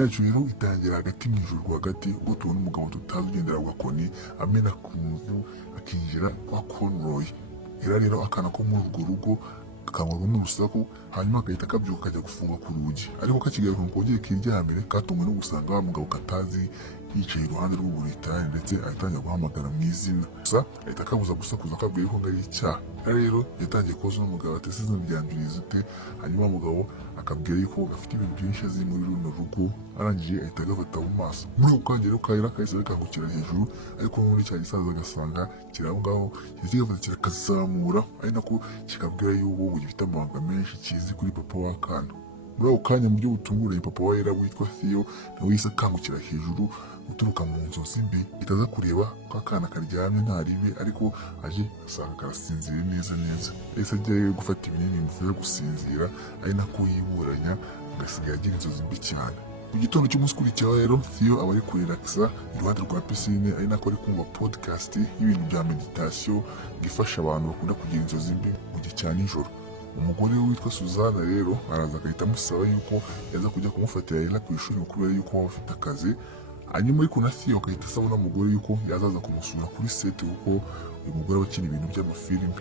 yacu rero itangira hagati mu ijoro rwagati ubwo tubona umugabo tutazi ugendera ku gakoni amena ku nzu akinjira kwa Conroy. Era rero akana ko muri urwo rugo kakangurwa n'urusaku hanyuma agahita kabyuka kajya gufunga ku rugi, ariko kakigaruka ngo kongere kiryamire katumwe no gusanga wa mugabo katazi yicaye iruhande rw'uburitani ndetse atangira guhamagara mu izina, gusa ahita akabuza gusakuza akabwiye ko ngari icyaha. Rero yatangiye koza n'umugabo ati "Sizo mbyanjiriza ute?" Hanyuma umugabo akabwira yuko afite ibintu byinshi azi muri runo rugo, arangije ahita agafata mu maso. Muri uko kanya rero kahera kahise gakangukira hejuru, ariko muri cya gisaza agasanga kiri aho ngaho kigafata kirakazamura, ari nako kikabwira yuko gifite amabanga menshi kizi kuri papa w'akana. Muri ako kanya mu buryo butunguranye papa wa Ella witwa Theo nawe yahise akangukira hejuru guturuka mu nzozi mbi, itaza kureba ko akana karyamye ntaribe, ariko aje asanga karasinziriye neza neza. Yahise ajyayo gufata ibinini bimufasha gusinzira, ari nako yiburanya agasigaye agira inzozi mbi cyane. Mu gitondo cy'umunsi ukurikiyeho rero Theo aba ari kurelakisa iruhande rwa pisine, ari nako ari kumva podcast y'ibintu bya meditation bifasha abantu bakunda kugira inzozi mbi mu gihe cya nijoro. Umugore we witwa Suzana rero araza agahita amusaba yuko yaza kujya kumufatira Ella ku ishuri kubera yuko waba afite akazi. Hanyuma ariko na Theo agahita asaba n'umugore yuko yazaza kumusura kuri set kuko uyu mugore aba akina ibintu by'amafilimi.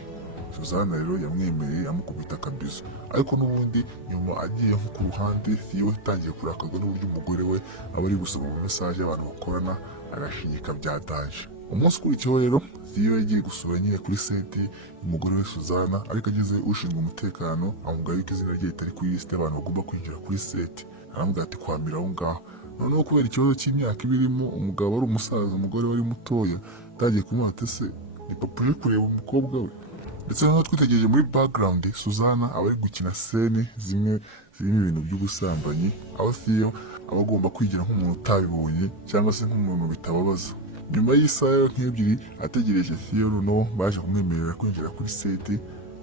Suzana rero yamwemereye amukubita akabizo, ariko n'ubundi nyuma agiye nko ku ruhande Theo yatangiye kurakazwa n'uburyo umugore we aba ari gusoma mu message y'abantu bakorana agashinyika bya daje. Umunsi ukurikiyeho rero Theo yagiye gusura nyine kuri seti umugore we Suzana, ariko ageze ushinzwe umutekano amubwira yuko izina rye ritari kuri lisite y'abantu bagomba kwinjira kuri seti. Aramubwira ati kwamira aho ngaho. Noneho kubera ikibazo cy'imyaka ibirimo umugabo wari umusaza umugore wari mutoya atangiye kumuha ati "Se ni papa uje kureba umukobwa we?" Ndetse noneho twitegereje muri background Suzana aba ari gukina scene zimwe zirimo ibintu by'ubusambanyi, aho Theo aba agomba kwigira nk'umuntu utabibonye cyangwa se nk'umuntu bitababaza. Nyuma y'isaha nk'ebyiri ategereje Theo noneho baje kumwemerera kwinjira kuri seti,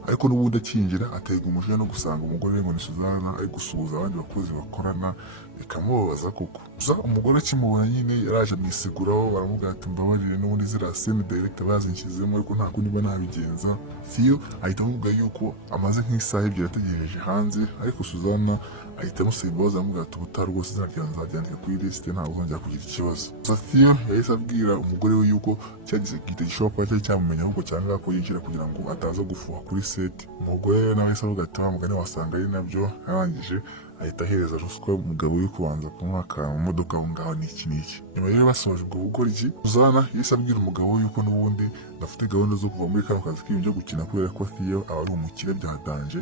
ariko n'ubundi akinjira aterwa umujinya no gusanga umugore we ngo ni Suzana ari gusuhuza abandi bakozi bakorana, bikamubabaza koko. Gusa umugore akimubona nyine yaraje amwisiguraho, baramubwira ati "Mbabarire n'ubundi ziriya scene director bazinshyizemo ariko nta kundi mba nabigenza." Theo ahita amubwira yuko amaze nk'isaha ebyiri ategereje hanze, ariko Suzana ahita amusaba imbabazi aramubwira ati "Ubutaha rwose izina ryawe nzaryandika kuri lisite ntabwo uzongera kugira ikibazo." Gusa Theo yahise abwira umugore we yuko cyagize gishobora kuba cyari cyamumenya ahubwo cyangwa ko yinjira kugira ngo ataza gufuha kuri seti. Umugore nawe yahise avuga ati "Wa mugani wasanga ari nabyo." Arangije ahita ahereza ruswa umugabo we kubanza kumuha akantu mu modoka aho ngaho n'iki n'iki. Nyuma rero basoje ubwo bugoryi, Suzana yahise abwira umugabo we yuko n'ubundi bafite gahunda zo kuva muri kano kazi k'ibintu byo gukina kubera ko Theo aba ari umukire bya danje.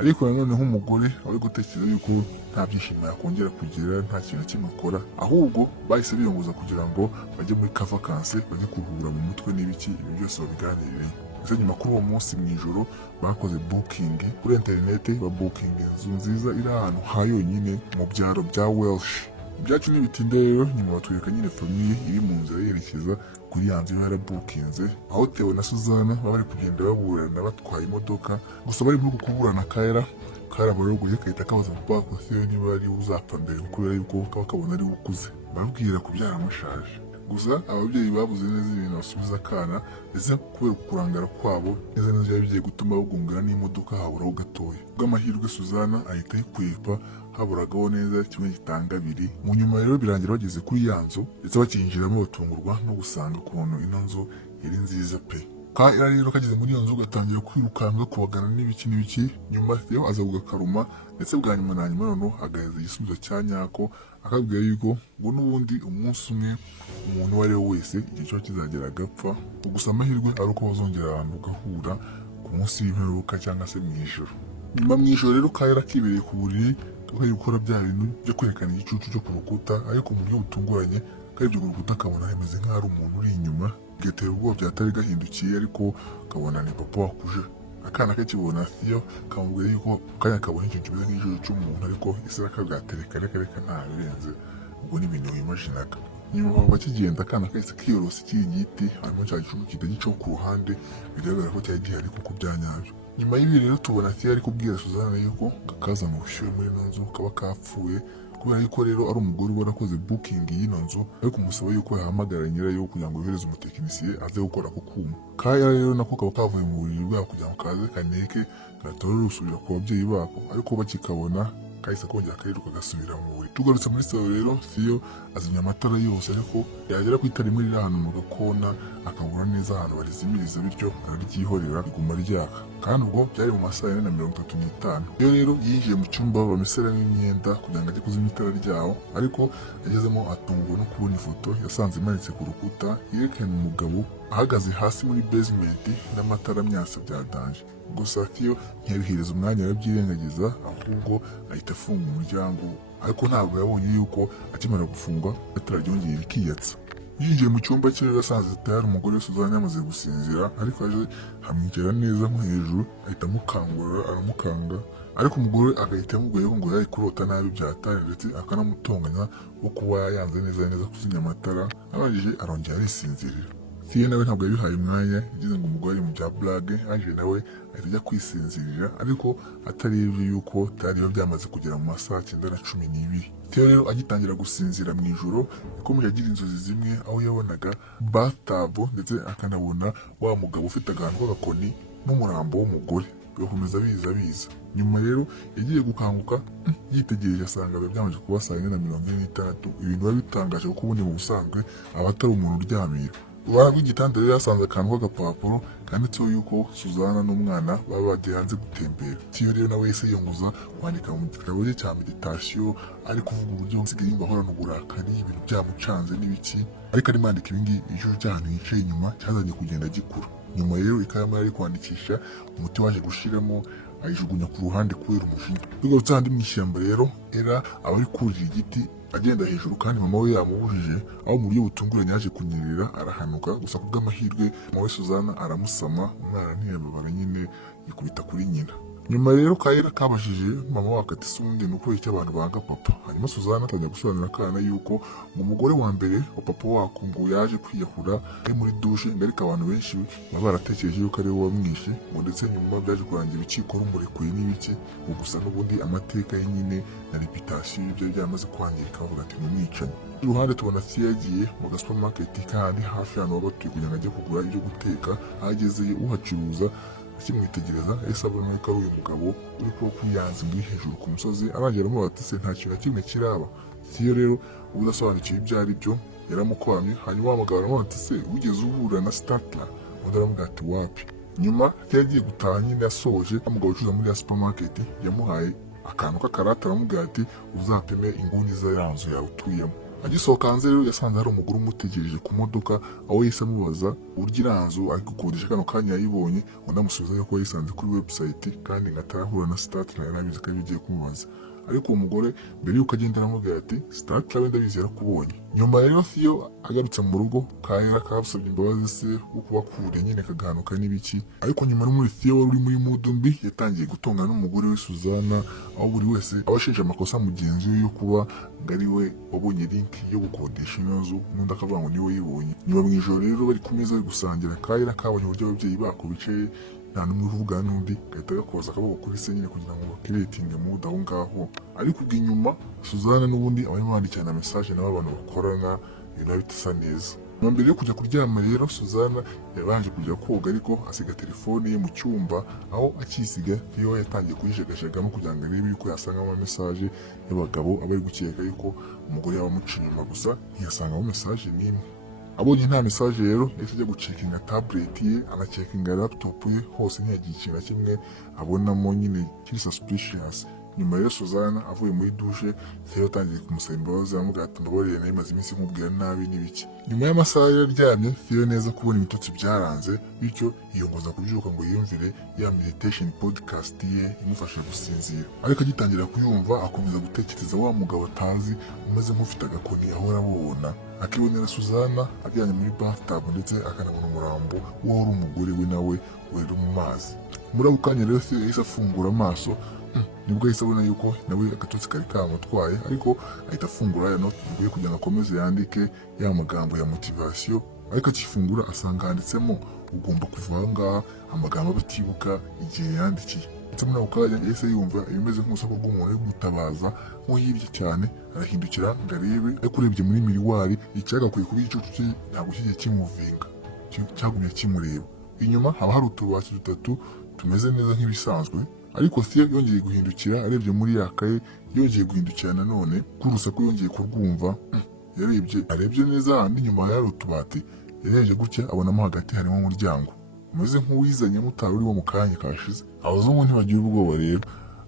Ariko nanone nk'umugore aba ari gutekereza yuko nta byishimo yakongera kugira, nta kintu kimwe akora, ahubwo bahise biyunguza kugira ngo bajye muri ka vacances bajye kuruhura mu mutwe n'ibiki, ibi byose babiganiriye. Ese nyuma kuri uwo munsi mu ijoro bakoze booking kuri interineti, babooking inzu nziza iri ahantu ha yonyine mu byaro bya Welsh. Ibyacu ntibitinda rero, nyuma batwereka nyine famiye iri mu nzira yerekeza kuri ya nzu yarabukinze, aho Theo na Suzana baba bari kugenda baburana batwaye imodoka. Gusa bari muri kuburana Ella karabarogoye kahita kabaza papa ko Theo niba ari uzapfa mbere kubera yuko kaba kabona ari ukuze, babwira kubyara amashaje. Gusa ababyeyi babuze neza ibintu basubiza akana, ndetse kubera kurangara kwabo neza neza bigiye gutuma bagungana n'imodoka haburaho gatoya. Bw'amahirwe Suzana ahita ayikwepa haburagaho neza kimwe gitanga abiri. Mu nyuma rero birangira bageze kuri ya nzu, ndetse bakinjiramo batungurwa no gusanga ukuntu ino nzu iri nziza pe. Ella rero kageze muri iyo nzu gatangira kwirukanka kubagana n'ibiki n'ibiki. Nyuma Theo aza kugakaruma, ndetse bwa nyuma na nyuma noneho agaheza igisubizo cya nyako, akabwira yuko ngo n'ubundi umunsi umwe umuntu uwo ari we wese igihe cyo kizagera agapfa, gusa amahirwe ari uko bazongera ahantu ugahura ku munsi w'imperuka cyangwa se mu ijoro. Nyuma mu ijoro rero Ella kibereye ku buriri ari gukora bya bintu byo kwerekana igicucu cyo ku rukuta, ariko mu buryo butunguranye kandi ibyo ku rukuta akabona hameze nk'aho ari umuntu uri inyuma, bigatera ubwoba byatari gahindukiye, ariko akabona ni papa wakuje. Akana kakibona Theo kamubwira yuko kanya kabona ikintu kimeze nk'igicucu cy'umuntu, ariko isi akabwatereka reka nta birenze, ubwo ni ibintu wimajinaga. Nyuma baba bakigenda akana kahise kiyorosa ikiri igiti, hanyuma cya gicucu gihita gicaho ku ruhande, bigaragara ko cyari gihari kuko byanyabyo. Nyuma y'ibi rero tubona Theo ari kubwira Suzana yuko kazana ubushyuhe muri ino nzu kaba kapfuye, kubera yuko rero ari umugore uba warakoze booking y'ino nzu, ariko kumusaba yuko yahamagara nyirayo kugira ngo yohereze umutekinisiye aze gukora ku kuma. Ella rero nako kaba kavuye mu buriri bwabo kugira ngo kaze kaneke gatorore rusubira ku babyeyi bako, ariko bakikabona kahise kongera kariruka gasubira mu buriri. Tugarutse muri salo rero, Theo azimya amatara yose, ariko yagera ku itara rimwe riri ahantu mu gakona akabura neza ahantu barizimiriza, bityo araryihorera riguma ryaka, kandi ubwo byari mu masaha 4:35. Iyo rero yinjiye mu cyumba bameseramo imyenda kugira ngo ajye kuzimya itara ryaho, ariko yagezemo atungurwa no kubona ifoto yasanze imanitse ku rukuta yerekana umugabo ahagaze hasi muri basement n'amatara amyasa bya danje. Gusa Theo ntiyabihereza umwanya arabyirengagiza, ahubwo ahita afunga umuryango, ariko ntabwo yabonye yuko akimara gufunga itara ryongeye rikiyatsa. Yinjiye mu cyumba cye yasanze tayari umugore Suzana yamaze gusinzira, ariko aje amwicara neza nko hejuru ahita amukangura aramukanga, ariko umugore agahita amubwiye ko ngo yari kurota nabi byatari, ndetse akanamutonganya wo kuba yanze neza kuzimya amatara. Abajije arongera arisinzirira. Theo nawe ntabwo yabihaye umwanya, yagize ngo umugore ari mu bya blague, aje nawe ahita ajya kwisinzirira, ariko atarebye yuko tayari biba byamaze kugera mu masaha 9:12. Theo rero agitangira gusinzira mu ijoro yakomeje agira inzozi zimwe, aho yabonaga bathtub ndetse akanabona wa mugabo ufite akantu k'agakoni n'umurambo w'umugore, bigakomeza biza. Nyuma rero yagiye gukanguka yitegereje asanga biba byamaze kuba saa 4:46. Ibintu biba bitangaje kuko ubundi mu busanzwe aba atari umuntu uryamira. Uruhara rw'igitanda rero yasanze akantu k'agapapuro kanditseho yuko Suzana n'umwana baba bagiye hanze gutembera. Theo rero nawe yahise yiyongoza kwandika mu gitabo cye cya meditation, ari kuvuga uburyo nsigaye yumva ahorana uburakari, ibintu byamucanze n'ibiki, ariko arimo yandika ibingibi ijoro ry'ahantu yicaye inyuma cyazanye kugenda gikura. Nyuma rero ikaramu yari kwandikisha umuti waje gushiramo ayijugunya ku ruhande kubera umujinya. Tugarutse ahandi mu ishyamba rero, Ella aba ari kurira igiti agenda hejuru, kandi mama we yamubujije, aho mu buryo butunguranye yaje kunyerera arahanuka. Gusa ku bw'amahirwe mama we Suzana aramusama, umwana ntiyababara nyine yikubita kuri nyina. Nyuma rero Ella kabajije mama we ati se ubundi ni ukubera iki abantu banga papa. Hanyuma Suzana atangira gusobanurira akana yuko mu mugore wa mbere wa papa wako ngo yaje kwiyahura ari muri dushe, ariko abantu benshi baba baratekereje yuko ari we wamwishe, ngo ndetse nyuma byaje kurangira urukiko rumurekuye n'ibiki, ngo gusa n'ubundi amateka ye nyine na reputation ye byari byamaze kwangirika, bavuga ati umwicanyi. Iruhande tubona Theo yagiye mu gasupermarket kandi hafi y'ahantu baba batuye kugira ngo ajye kugura ibyo guteka. Ahageze uhacuruza akimwitegereza yahise abona ko ari uyu mugabo uri kwiyanza uri hejuru ku musozi, arangira amubaza ati se nta kintu na kimwe kiraba. Theo rero udasobanukiwe ibyo ari byo yaramukwamye, hanyuma wa mugabo aramubaza ati se wigeze uhura na Statler? Undi aramubwira ati wapi. Nyuma Theo yagiye gutaha nyine yasoje, umugabo ucuruza muri ya supermarket yamuhaye akantu k'akarata, aramubwira ati uzapime inguni za nzu yawe utuyemo. Agisohoka hanze rero yasanze hari umugore umutegereje ku modoka, aho yahise amubaza uburyo iriya nzu ari gukodesha kano kanya yayibonye, undi amusubiza yuko yayisanze kuri website kandi ngo atarahura na Statler, yari abizi ko bigiye kumubaza. Ariko uwo mugore mbere yuko agenda aramubwira ati Statler wenda abizi yarakubonye. Nyuma rero Theo agarutse mu rugo, Ella kabusabye imbabazi se wo kubakure nyine kagahanuka n'ibiki, ariko nyuma no muri Theo wari uri muri mood mbi yatangiye gutongana n'umugore we Suzana, aho buri wese abashinja amakosa mugenzi we yo kuba ngo ari we wabonye link yo gukodesha ino nzu, n'undi akavuga ngo niwe yibonye. Nyuma mu ijoro rero bari ku meza bari gusangira, Ella kabonye uburyo ababyeyi bako bicaye nta n'umwe uvugana n'undi, gahita gakoza akaboko kuri se nyine kugira ngo bakiretinge mood aho ngaho. Ariko ubwo inyuma Suzana n'ubundi abarimo bandikirana message nabo abantu bakorana, ibintu bitasa neza. Mbere yo kujya kuryama rero Suzana yabanje kujya koga, ariko asiga telefone ye mu cyumba, aho akisiga Theo yatangiye kuyijegajegamo kugira ngo arebe yuko yasangamo message y'abagabo abari gukeka yuko umugore yabamuca inyuma, gusa ntiyasangamo message n'imwe. Abonye nta message rero yahise ajya gucekinga tablet ye, anacekinga laptop ye, hose ntiyagiye ikintu na kimwe abonamo nyine kiri suspicious. Nyuma rero Suzana avuye muri dushe, Theo atangiye kumusaba imbabazi, aramubwira ati mbabarire nari maze iminsi nkubwira nabi n'ibiki. Nyuma y'amasaha yararyamye Theo neza kubona ibitotsi byaranze, bityo yiyongoza kubyuka ngo yiyumvire ya meditation podcast ye imufasha gusinzira. Ariko agitangira kuyumva akomeza gutekereza wa mugabo atazi umeze nk'ufite agakoni ahora abona, akibonera Suzana ajyanye muri bathtub ndetse akanabona umurambo w'uwari umugore we nawe wera mu mazi. Muri ako kanya rero Theo yahise afungura amaso, nibwo yahise abona yuko nawe agatotsi kari kamutwaye, ariko ahita afungura ya notebook kugira ngo akomeze yandike ya magambo ya motivation. Ariko akifungura asanga handitsemo ugomba kuva aha ngaha amagambo batibuka igihe yandikiye. Ndetse muri ako kanya yahise yumva ibimeze nk'urusaku rw'umuntu uri gutabaza nko hirya cyane, arahindukira ngo arebe, ariko urebye muri miriwari icyagakwiye kuba igicucu cye ntabwo kigiye kimuvinga, cyagumye kimureba. Inyuma haba hari utubati dutatu tumeze neza nk'ibisanzwe, ariko Theo yongeye guhindukira arebye muri ya kaye, yongeye guhindukira nanone k'urusaku yongeye kurwumva. Arebye neza ahandi inyuma hari utubati, yarebye gutya abonamo hagati harimo umuryango umeze nk'uwizanyemo utari uriwo mu kanya kashize. Abazungu ntibagira ubwoba rero,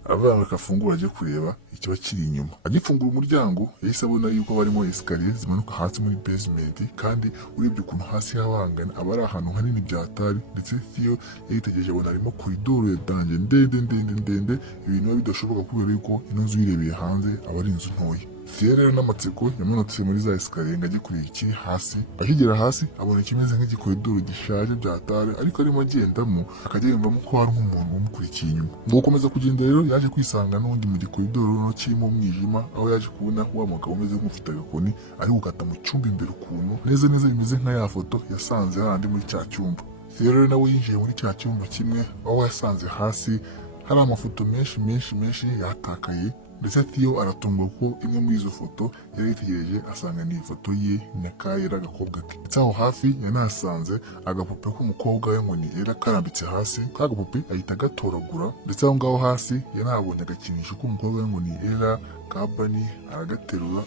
aravuga ngo afungura ajye kureba ikiba kiri inyuma. Agifungura umuryango yahise abona yuko barimo esikariye zimanuka hasi muri basement, kandi urebye ukuntu hasi habangana aba ari ahantu hanini byatari. Ndetse Theo yitegereje abona harimo koridoro ya danje ndende, ibintu biba bidashoboka kubera yuko ino nzu uyirebeye hanze aba ari inzu ntoya. Theo rero n'amatsiko yamanutse muri za esikariye ngo ajye kureba ikiri hasi. Akigera hasi abona ikimeze nk'igikoridoro gishaje byatari, ariko arimo agendamo akajya yumvamo ko hari nk'umuntu umukurikiye inyuma. Mu gukomeza kugenda rero yaje kwisanga n'undi mu gikoridoro kirimo umwijima, aho yaje kubona wa mugabo umeze nk'ufite agakoni ari gukata mu cyumba imbere ukuntu neza bimeze nka ya foto yasanze handi muri cya cyumba. Theo rero nawe yinjiye muri cya cyumba kimwe, aho yasanze hasi hari amafoto menshi yatakaye. Ndetse Theo aratungwa ko imwe muri izo foto yari yitegereje asanga ni ifoto ye na Kayira agakobwa ke. Ndetse aho hafi yanahasanze agapupe k'umukobwa we ngo ni Ella karambitse hasi. Ka gapupe ahita agatoragura, ndetse aho ngaho hasi yanahabonye agakinisho k'umukobwa we ngo ni Ella ka Bunny, aragaterura.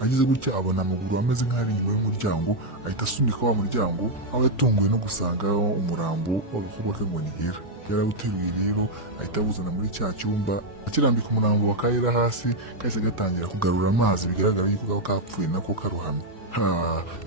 Ageze gutya abona amaguru ameze nk'ari inyuma y'umuryango, ahita asunika wa muryango, aho yatunguwe no gusangaho umurambo w'agakobwa ke ngo ni Ella. Yarawuteruye rero ahita awuzana muri cya cyumba, akirambika umurambo wa Kayira hasi kahise gatangira kugarura amazi, bigaragara yuko kaba kapfuye nako karuhamye.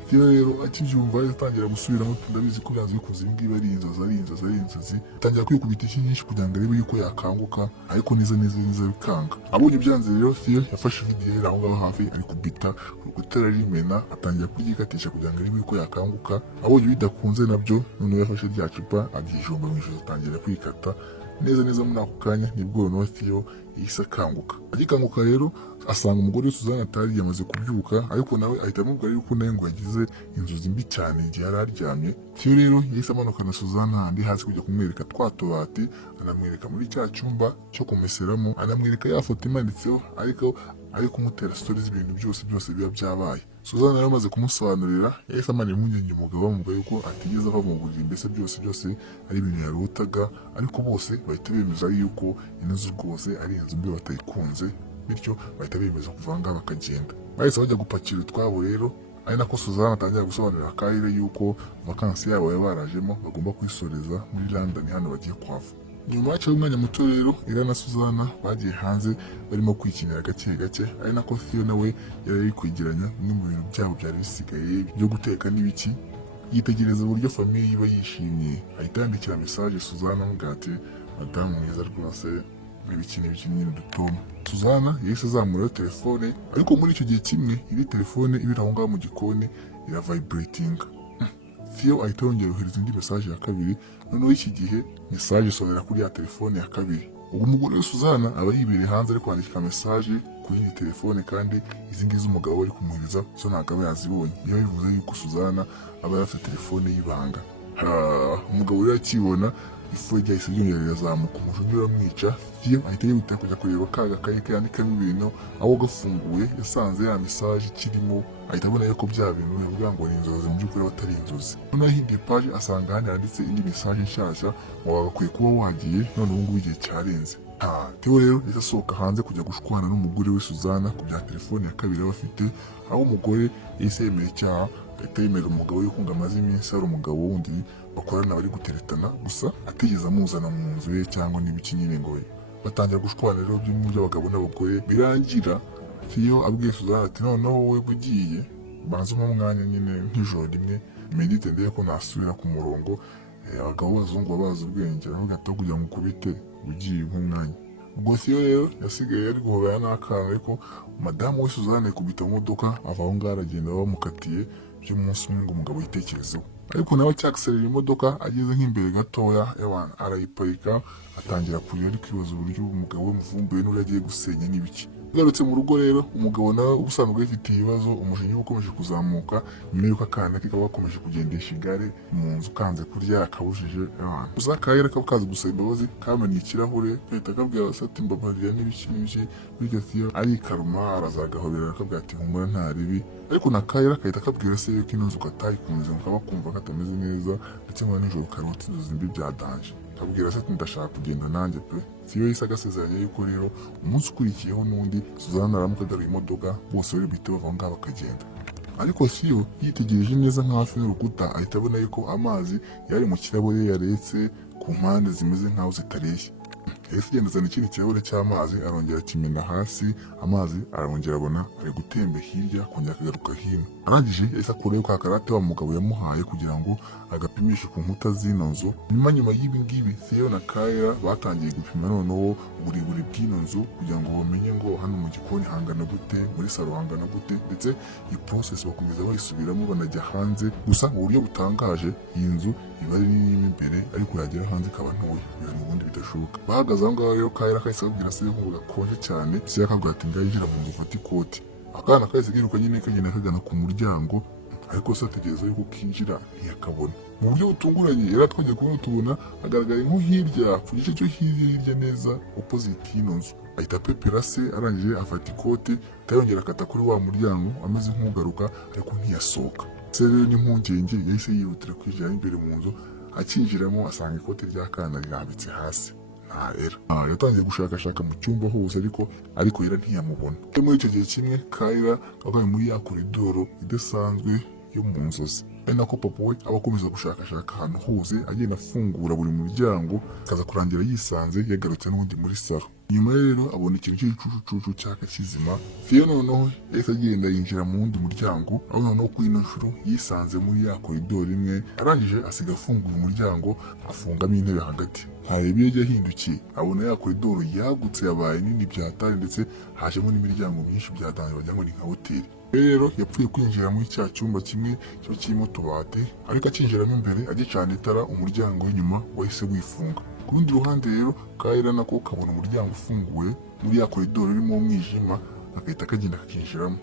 Theo rero akibyumva yatangira gusubiramo, ndabizi ko byanze bikunze ibi ngibi ari inzozi. Atangira kwikubita inshyi nyinshi kugira ngo arebe yuko yakanguka, ariko neza bikanga. Abonye byanze rero Theo yafashe igihe aho ngaho hafi ari kubita urukuta rimena, atangira kuryikatisha kugira ngo arebe yuko yakanguka. Abonye bidakunze nabyo noneho yafashe rya cupa aryijomba mu ijosi, atangira kwikata neza muri ako kanya. Nibwo noneho Theo yahise akanguka. Agikanguka rero asanga umugore Suzana atari yamaze kubyuka, ariko nawe ahita amubwira yuko nawe ngo yagize inzozi mbi cyane igihe yari aryamye. Theo rero yahise amanukana Suzana handi hasi kujya kumwereka twa tubati, anamwereka muri cya cyumba cyo kumeseramo, anamwereka ya foto imanitseho, ariko ari kumutera stories ibintu byose biba byabaye. Suzana yari amaze kumusobanurira, yahise amara impungenge umugabo bamubwira yuko atigeze ava mu buriri, mbese byose ari ibintu yarotaga, ariko bose bahita bemeza yuko ino nzu rwose ari inzu mbi batayikunze, bityo bahita bemeza kuvanga bakagenda. Bahise bajya gupakira utwabo rero, ari nako Suzana atangira gusobanurira Kayire yuko vakansi yabo bari barajemo bagomba kwisoreza muri London hano bagiye kwava. Nyuma y'aho umwanya muto rero Ella na Suzana bagiye hanze barimo kwikinira gake, ari nako Theo nawe yari ari kwegeranya bimwe mu bintu byabo byari bisigaye byo guteka n'ibiki. Yitegereza uburyo famiye iba yishimye, ahita yandikira message Suzana amubwira ati madamu mwiza rwose n'ibiki nyine dutoma. Suzana yahise azamura telefone, ariko muri icyo gihe kimwe iri telefone ibiri aho ngaho mu gikoni iravibratinga. Theo ahita yongera yohereza indi message ya kabiri, noneho iki gihe message isonera kuri ya telefone ya kabiri. Ubwo umugore wa Suzana aba yibereye hanze ari kwandika message ku yindi telefone, kandi izi ngizi umugabo ari kumuhereza zo ntabwo aba yazibonye. Niyo bivuze yuko Suzana aba afite telefone y'ibanga. Umugabo rero akibona ifu ryahise ryongera rirazamuka, umujinya uramwica. Theo ahita yihutira kujya kureba ka gakayi yandikamo ibintu, aho gafunguye yasanze ya message ikirimo, ahita abona yuko bya bintu bivuga ngo ni inzozi, mu by'ukuri atari inzozi. Noneho ahinduye page asanga hano handitse indi message nshyashya ngo wagakwiye kuba wagiye, none ubu ngubu igihe cyarenze. Theo rero yahise asohoka hanze kujya gushwana n'umugore we Suzana ku bya telefone ya kabiri aba afite, aho umugore yahise yemera icyaha, ahita yemerera umugabo yuko ngo amaze iminsi hari umugabo wundi bakorana bari guteretana, gusa atigeze amuzana mu nzu ye cyangwa n'ibiki nyine ngo batangira gushwana rero by'abagabo n'abagore. Birangira Theo abwiye Suzana ati noneho wowe ugiye banze umwanya nyine nk'ijoro rimwe medite ndebe ko nasubira ku murongo. Abagabo b'abazungu babazi ubwenge, aravuga ati kugira ngo ukubite ugiye nk'umwanya. Ubwo Theo rero yasigaye ari guhobera n'akana, ariko madamu we Suzana yakubita mu modoka ava aho ngaho aragenda bamukatiye by'umunsi umwe ngo umugabo yitekerezeho. Ariko nawe cyakiserera imodoka ageze nk'imbere gatoya arayiparika, atangira kurira ari kwibaza uburyo umugabo we muvumbuye n'uriya agiye gusenya n'ibiki. Agarutse mu rugo rero umugabo nawe ubusanzwe yifitiye ibibazo, umujinya ukomeje kuzamuka nyuma y'uko akana ke kaba gakomeje kugendesha igare mu nzu kanze kurya yakabujije abantu. Gusa Kayira kaba kazi gusaba imbabazi, kamennye ikirahure gahita kabwira ati mbabarira n'ibiki bityo Theo arikaruma arazagahobera akabwira ati humura nta ribi. Ariko na Kayira kahita kabwira se yuko ino nzu katayikunze ngo kaba kumva katameze neza, ndetse ngo nijoro karota inzozi mbi bya danje. abwira se ati ndashaka kugenda nanjye pe. Theo yahise agasezeranya yuko rero umunsi ukurikiyeho n'undi Suzana aramuka agaruye imodoka bose bari buhite bava aho ngaho bakagenda. Ariko Theo yitegereje neza nka hafi y'urukuta ahita abona yuko amazi yari mu kirahure yaretse ku mpande zimeze nk'aho zitareshya. Yahise agenda azana ikindi kirahure cy'amazi arongera akimena hasi, amazi arongera abona ari gutemba hirya akongera akagaruka hino. Arangije yahise akurayo ka karate wa mugabo yamuhaye kugira ngo agapimishe ku nkuta z'ino nzu. Nyuma y'ibi ngibi Theo na Kayla batangiye gupima noneho uburebure bw'ino nzu kugira ngo bamenye ngo hano mu gikoni hangana gute, muri salo hangana gute, ndetse iyi process bakomeza bayisubiramo banajya hanze. Gusa mu buryo butangaje iyi nzu iba ari nini imbere ariko yagera hanze ikaba ntoya, ibintu ubundi bidashoboka. Bahagaze aho ngaho rero Kayla kahise ababwira se ko gakonje cyane, se akabwira ati ngaho injira mu nzu ufate ikoti. Akana kahise kiruka nyine kagenda kagana ku muryango, ariko se ategereza yuko kinjira ntiyakabona. Mu buryo butunguranye yari atwagiye kubona tubona agaragaye nko hirya ku gice cyo hirya neza opposite y'ino nzu. Ahita apepera se, arangije afata ikote atayongera akata kuri wa muryango ameze nk'ugaruka ariko ntiyasohoka. Se rero n'impungenge yahise yihutira kwinjira imbere mu nzu, akinjiramo asanga ikote ry'akana rirambitse hasi. Yatangiye gushakashaka mu cyumba hose ariko Ella ntiyamubona. Muri icyo gihe kimwe Kayla abaye muri ya koridoro idasanzwe yo mu nzozi, ari nako papa we aba akomeza gushakashaka ahantu hose agenda afungura buri muryango, akaza kurangira yisanze yagarutse n'ubundi muri salo. Nyuma rero abona ikintu cy'igicucucucu cyaka kizima. Theo noneho yahise agenda yinjira mu wundi muryango, aho noneho kuri ino nshuro yisanze muri ya koridoro imwe. Arangije asiga afunguye umuryango afungamo intebe hagati. Ntareba iyo ajya ahindukiye abona ya koridoro yagutse yabaye nini byatari, ndetse hajemo n'imiryango myinshi byatangiye wagira ngo ni nka hoteli. Rero yapfuye kwinjira muri cya cyumba kimwe cyo kirimo utubati, ariko akinjiramo imbere agicana itara umuryango w'inyuma wahise wifunga. Ku rundi ruhande rero Kayla nako kabona umuryango ufunguye muri ya koridoro irimo umwijima, agahita kagenda kakinjiramo.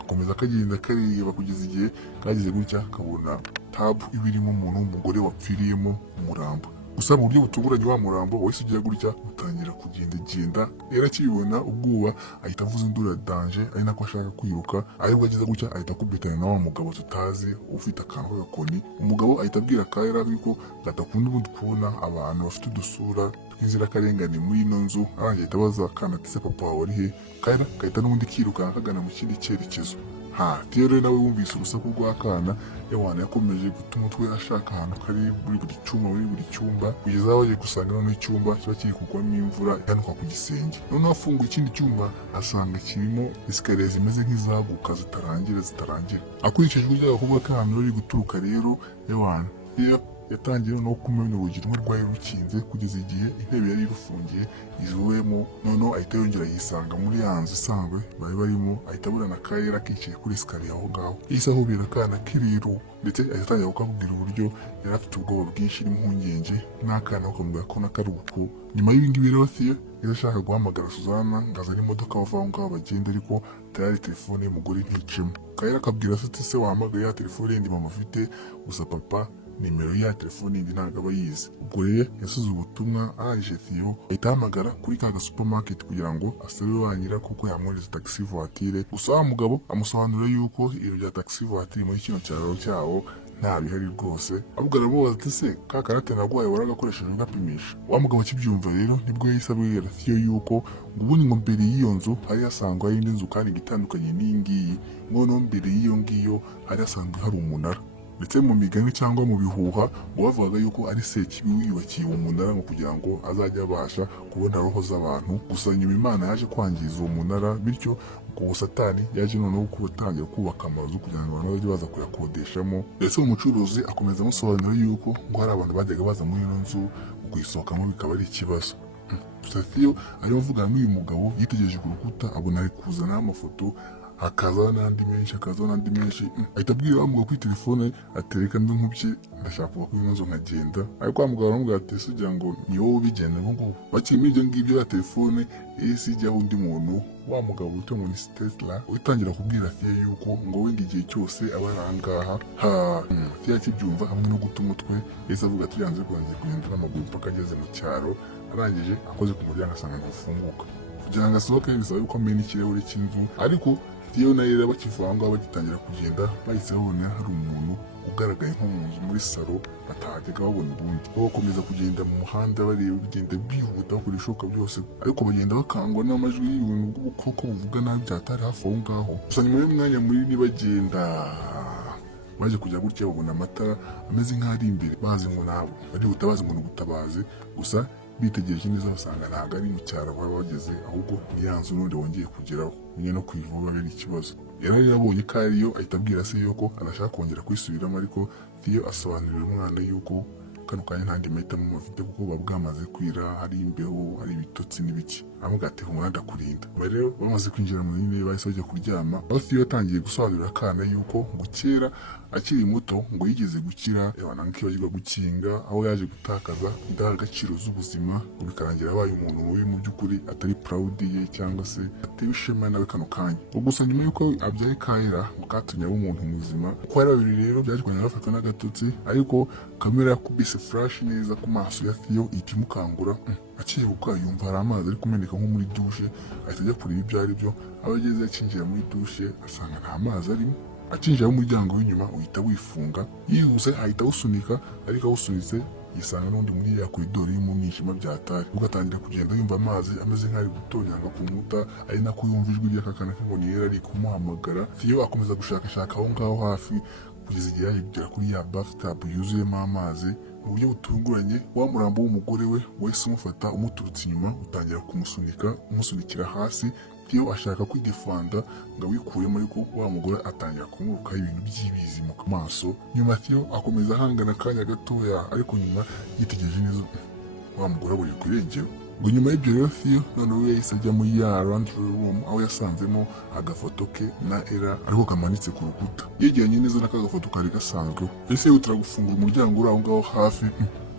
Akomeza kagenda kareba kugeza igihe kageze gutya kabona tabu ibirimo umuntu w'umugore wapfiriyemo umurambo. Gusa mu buryo butunguranye wa murambo wahise ugira gutya utangira kugenda. Rero akibibona ubwoba ahita avuza induru ya danje, ari nako ashaka kwiruka, aribwo ageze gutya ahita akubitana na wa mugabo tutazi ufite akantu k'agakoni. Umugabo ahita abwira Kayla yuko gatakunda ubundi kubona abantu bafite udusura tw'inzirakarengane muri ino nzu. Arangije ahita abaza akana ati se papa wawe ari he? Kayla gahita n'ubundi kirukanka kagana mu kindi cyerekezo. Theo rero nawe wumvise urusaku rw'akana yakomeje guta umutwe ashaka ahantu kari muri buri cyumba kugeza aho agiye gusanga noneho icyumba kiba kiri kugwamo imvura ihanuka ku gisenge. Noneho afunguye ikindi cyumba asanga kirimo esikariye zimeze nk'izaguka zitarangira. Akurikije uburyo agakobwa k'ahantu ruri guturuka rero Theo yatangiye no kumena urugi rumwe rwari rukinze kugeza igihe intebe yari irufungiye izuwemo. Noneho ahita yongera yisanga muri ya nzu isanzwe bari barimo, ahita abura na Kayla kicaye kuri esikariye aho ngaho. Yahise ahobera akana k'iriru, ndetse atangira kukabwira uburyo yari afite ubwoba bwinshi n'impungenge, n'akana kakamubwira ko n'akari uko. Nyuma y'ibingibi rero Theo yari ashaka guhamagara Suzana ngo azane imodoka bava aho ngaho bagenda, ariko tayari telefone y'umugore nticemo. Kayla akabwira se wahamagaye ya telefone yindi mama afite, gusa papa nimero ya telefone yindi ntabwo aba yize. Ubwo rero yasize ubutumwa, arangije Theo ahita ahamagara kuri ka supermarket kugira ngo asabe wa nyira kuko yamwohereza taxi voiture. Gusa wa mugabo amusobanurira yuko ibintu bya taxi voiture muri kino cyaro cyawo nta bihari rwose. Ahubwo aramubaza ati se ka karate nagwaye waragakoresheje ugapimisha? Wa mugabo akibyumva rero nibwo yahise abwira Theo yuko ubundi ngo mbere y'iyo nzu hari hasangwa indi nzu kandi igitandukanye n'iyi ngiyi, noneho mbere y'iyo ngiyo hari hasanzwe hari umunara. Ndetse mu migani cyangwa mu bihuha ngo bavugaga yuko ari Sekibi yubakiye uwo munara ngo kugira ngo azajye abasha kubona roho z'abantu. Gusa nyuma Imana yaje kwangiza uwo munara, bityo ubwo Satani yaje noneho gutangira kubaka amazu kugira ngo abantu bajye baza kuyakodeshamo. Ndetse umucuruzi akomeza amusobanurira yuko ngo hari abantu bajyaga baza muri ino nzu mu kuyisohokamo bikaba ari ikibazo. Theo arimo avugana n'uyu mugabo yitegereje ku rukuta abona ari kuzana amafoto, hakazaho n'andi menshi. Ahita abwira wa mugabo kuri telefone atereka nkubye ndashaka kuva kuri ino nzu nkagenda. Ariko wa mugabo aramubwira ati se ugira ngo ni wowe ubigenda ngo ngo bakiri muri ibyo ngibyo ya telefone isi ijyaho undi muntu. Wa mugabo witwa ngo ni Tesla utangira kubwira Theo yuko ngo wenda igihe cyose aba ari ahangaha. Theo akibyumva hamwe no guta umutwe yahise avuga ati yanze kugenda n'amaguru mpaka ageze mu cyaro. Arangije akoze ku muryango asanga ntifunguka. Kugira ngo asohoke bisaba yuko amena ikirahure cy'inzu, ariko Theo na Ella bakiva aho ngaho bagitangira kugenda bahise babona hari umuntu ugaragaye nko mu nzu muri salo batajyaga babona ubundi. Bakomeza kugenda mu muhanda bareba bigenda bihuta bakora ibishoboka byose, ariko bagenda bakangwa n'amajwi y'ibintu kuko buvuga nabi byatari hafi aho ngaho. Gusa nyuma y'umwanya munini bagenda baje kujya gutya babona amatara ameze nk'aho ari imbere, bazi ngo nabo barihuta bazi ngo ni ubutabazi. Gusa bitegereje neza basanga ntabwo ari mu cyaro baba bageze, ahubwo ni ya nzu n'undi wongeye kugeraho. Nyine no kuyivuga ari ikibazo. Yari abonye ko ariyo ahita abwira se yuko anashaka kongera kwisubiramo, ariko Theo asobanurira umwana yuko kano kanya ntange mahitamo bafite kuko buba bwamaze kwira, hari imbeho, hari ibitotsi n'ibiki. Avuga ati humura ndakurinda. Rero bamaze kwinjira mu nini bahise bajya kuryama. Aho Theo yatangiye gusobanurira akana yuko ngo kera akiri muto ngo yigeze gukira nk'ibagirwa gukinga, aho yaje gutakaza indangagaciro z'ubuzima ngo bikarangira abaye umuntu mubi mu by'ukuri atari proud ye cyangwa se atewe ishema nawe kano kanya. Gusa nyuma yuko abyaye Kaela ngo katumye aba umuntu muzima. Uko ari babiri rero byaje kongera bafatwa n'agatotsi, ariko kamera yakubise flash neza ku maso ya Theo ihita imukangura. Akibuka yumva hari amazi ari kumeneka nko muri dushe, ahita ajya kureba ibyo ari byo. Aho ageze akinjira muri dushe asanga nta mazi arimo. Akinjira mu muryango w'inyuma uhita wifunga, yihuse ahita awusunika, ariko awusunitse yisanga n'undi muri ya koridoro irimo umwijima byatari. Ugatangira kugenda yumva amazi ameze nk'ari gutonyanga ku nkuta, ari nako yumva ijwi ry'akakana k'inkoni yera ari kumuhamagara. Theo akomeza gushakashaka aho ngaho hafi kugeza igihe yaje kugera kuri ya bathtub yuzuyemo amazi. Mu buryo butunguranye wa murambo w'umugore we wahise umufata umuturutse inyuma, utangira umusunikira hasi. Theo ashaka kwidefanda ngo awikuremo, ariko wa mugore atangira kumwirukaho ibintu by'ibizi mu maso. Nyuma Theo akomeza ahangana akanya gatoya, ariko nyuma yitegereje neza wa mugore aburi ku irengero. Ngo nyuma y'ibyo rero Theo noneho yahise ajya muri ya laundry room, aho yasanzemo agafoto ke na Ella ariko kamanitse ku rukuta. Yegeranye neza n'aka gafoto kari gasanzweho, yahise yihutira gufungura umuryango uri aho ngaho hafi.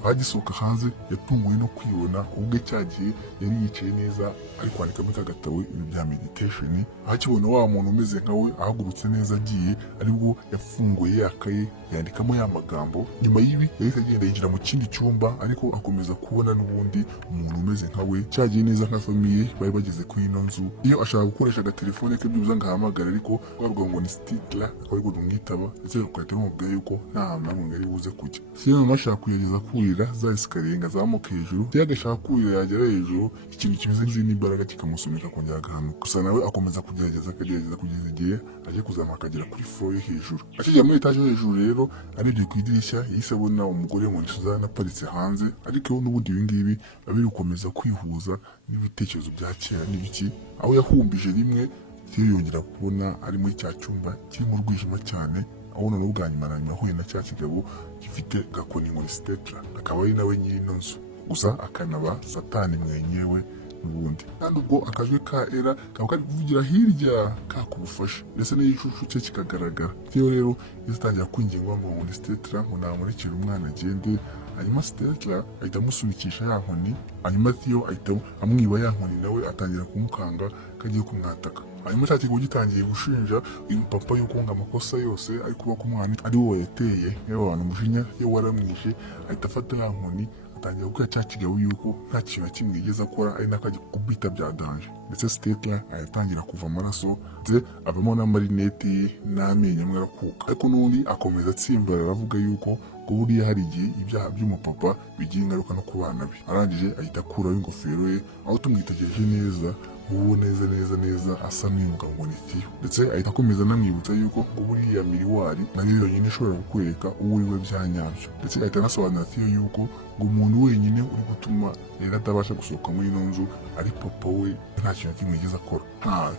Agisohoka hanze yatunguwe no kwibona ubwe cyagiye yari yicaye neza ari kwandika muri kagatabo ibintu bya meditation. Akibona wa muntu umeze nkawe ahagurutse neza agiye, aribwo yafunguye yakaye yandikamo ya magambo. Nyuma y'ibi yahise agenda yinjira mu kindi cyumba, ariko akomeza kubona n'ubundi umuntu umeze nkawe cyagiye neza nka famiye bari bageze kuri ino nzu. Iyo ashaka gukoresha agatelefone ke byuza ngahamagara, ariko rwarwa ngo ni Stitla akaba ariko rumwitaba, ndetse rukahita rumubwira yuko nta hantu namwe ngari buze kujya. Theo mama ashaka kuyageza kurira za esikariye ngo azamuke hejuru. Theo agashaka kurira yagera hejuru, ikintu kimeze nk'izindi imbaraga kikamusunika kongera agahanuka. Gusa nawe akomeza kugerageza kugeza igihe aje kuzamuka akagera kuri floor yo hejuru. Akigera muri etaje yo hejuru rero arebye ku idirishya yahise abona umugore mu Suzana aparitse hanze, ariko n'ubundi ibi ngibi bari gukomeza kwihuza n'ibitekerezo bya kera n'ibiki. Aho yahumbije rimwe Theo yongera kubona ari muri cya cyumba kirimo urwijima cyane, aho noneho ubwa nyuma na nyuma ahuye na cya kigabo gifite gakoni ngo Stella, akaba ari nawe nyiri ino nzu, gusa akanaba satani mwenyewe n'ubundi. Kandi ubwo akajwi ka Ella kaba kari kuvugira hirya kakubufasha, ndetse n'igicucu cye kikagaragara. Theo rero yatangira kwingingwa ngo ni Stella ngo namurekere umwana agende. Hanyuma Stella ahita amusunikisha ya nkoni, hanyuma Theo ahita amwiba ya nkoni, nawe atangira kumukanga kagiye kumwataka. Hanyuma cya kigo gitangiye gushinja uyu papa yuko ngo amakosa yose ari kuba ku mwana ari wowe yateye, yewe abantu umujinya yo waramwishe. Ahita afata ya nkoni atangira kubwira cya kigabo yuko nta kintu na kimwe yigeze akora, ari nako ajya kubita bya danje. Ndetse Stella ayatangira kuva amaraso, ndetse avamo n'amarineti n'amenyo amwe arakuka. Ariko n'undi akomeza atsimbarara aravuga yuko ngo buriya hari igihe ibyaha by'umupapa bigira ingaruka no ku bana be. Arangije ahita akuraho ingofero ye, aho tumwitegereje neza ubu neza asa n'umugabo ngo ni Theo. Ndetse ahita akomeza anamwibutsa yuko ngo buriya miriwari nayo yonyine ishobora kukwereka uwo uri we bya nyabyo. Ndetse ahita anasobanura Theo yuko ngo umuntu wenyine uri gutuma rero atabasha gusohoka muri ino nzu ari papa we, nta kintu kimwe yigeze akora.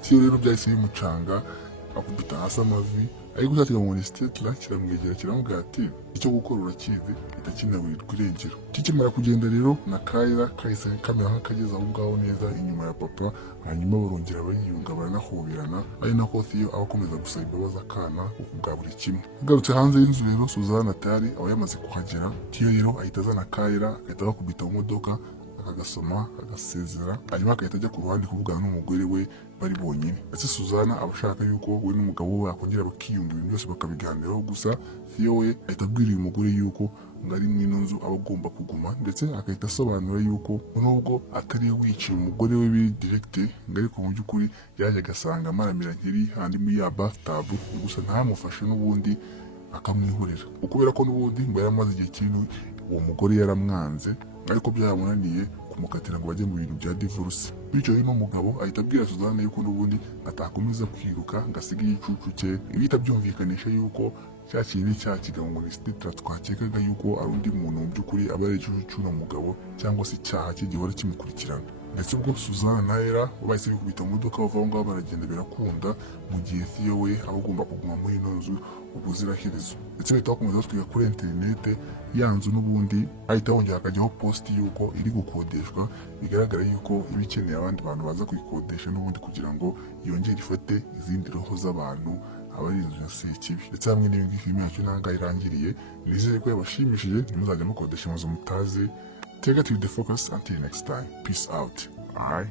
Theo rero byahise bimucanga akubita hasi amavi, ariko cya kigabo ngo ni Stella kiramwegera kiramubwira ati icyo gukora urakizi, itakinabwirwa irengero. Kikimara kugenda rero na Kaela kahise kamera nk'akageze aho ngaho neza inyuma ya papa. Hanyuma barongera bariyunga baranahoberana, ari nako Theo aba akomeza gusaba imbabazi akana bwa buri kimwe. Agarutse hanze y'inzu rero Suzana atari aho yamaze kuhagera. Theo rero ahita azana Kaela agahita bakubita mu modoka akagasoma agasezera, hanyuma agahita ajya ku ruhande kuvugana n'umugore we bari bonyine. Ndetse Suzana aba ashaka yuko we n'umugabo we bakongera bakiyunga ibintu byose bakabiganiraho, gusa Theo we ahita abwira uyu mugore yuko ngo ari mu ino nzu aba agomba kuguma, ndetse agahita asobanura yuko nubwo atari wiciye umugore we biri directe, ngo ariko mu by'ukuri yaje agasanga amaramira nkiri handi muri ya bathtub, gusa ntamufashe n'ubundi akamwihorera, ukubera ko n'ubundi ngo yaramaze igihe kinini uwo mugore yaramwanze, ariko byamunaniye kumukatira ngo bajye mu bintu bya divorce. Bityo rero umugabo ahita abwira Suzana yuko n'ubundi atakomeza kwiruka ngo asige igicucu cye, bihita byumvikanisha yuko cya kintu cya kigabo ngo ni Stitra twakekaga yuko ari undi muntu mu by'ukuri aba ari igicucu cy'uno mugabo, cyangwa se icyaha cye gihora kimukurikirana. Ndetse ubwo Suzana na Ella bahise bikubita mu modoka bava aho ngaho baragenda birakunda, mu gihe Theo we aba agomba kuguma muri ino nzu ubuziraherezo. Ndetse bahita bakomeza batwiga kuri interinete ya nzu, n'ubundi ahita hongera hakajyaho post yuko iri gukodeshwa, bigaragara yuko iba ikeneye abandi bantu baza kuyikodesha n'ubundi kugira ngo yongere ifate izindi roho z'abantu aba ari inzu ya Sekibi. Ndetse hamwe n'ibindi filime yacu nanga irangiriye, nizere ko yabashimishije, ntimuzajya mukodesha amazu mutazi. Take it with the focus. Until next time. Peace out. Alright.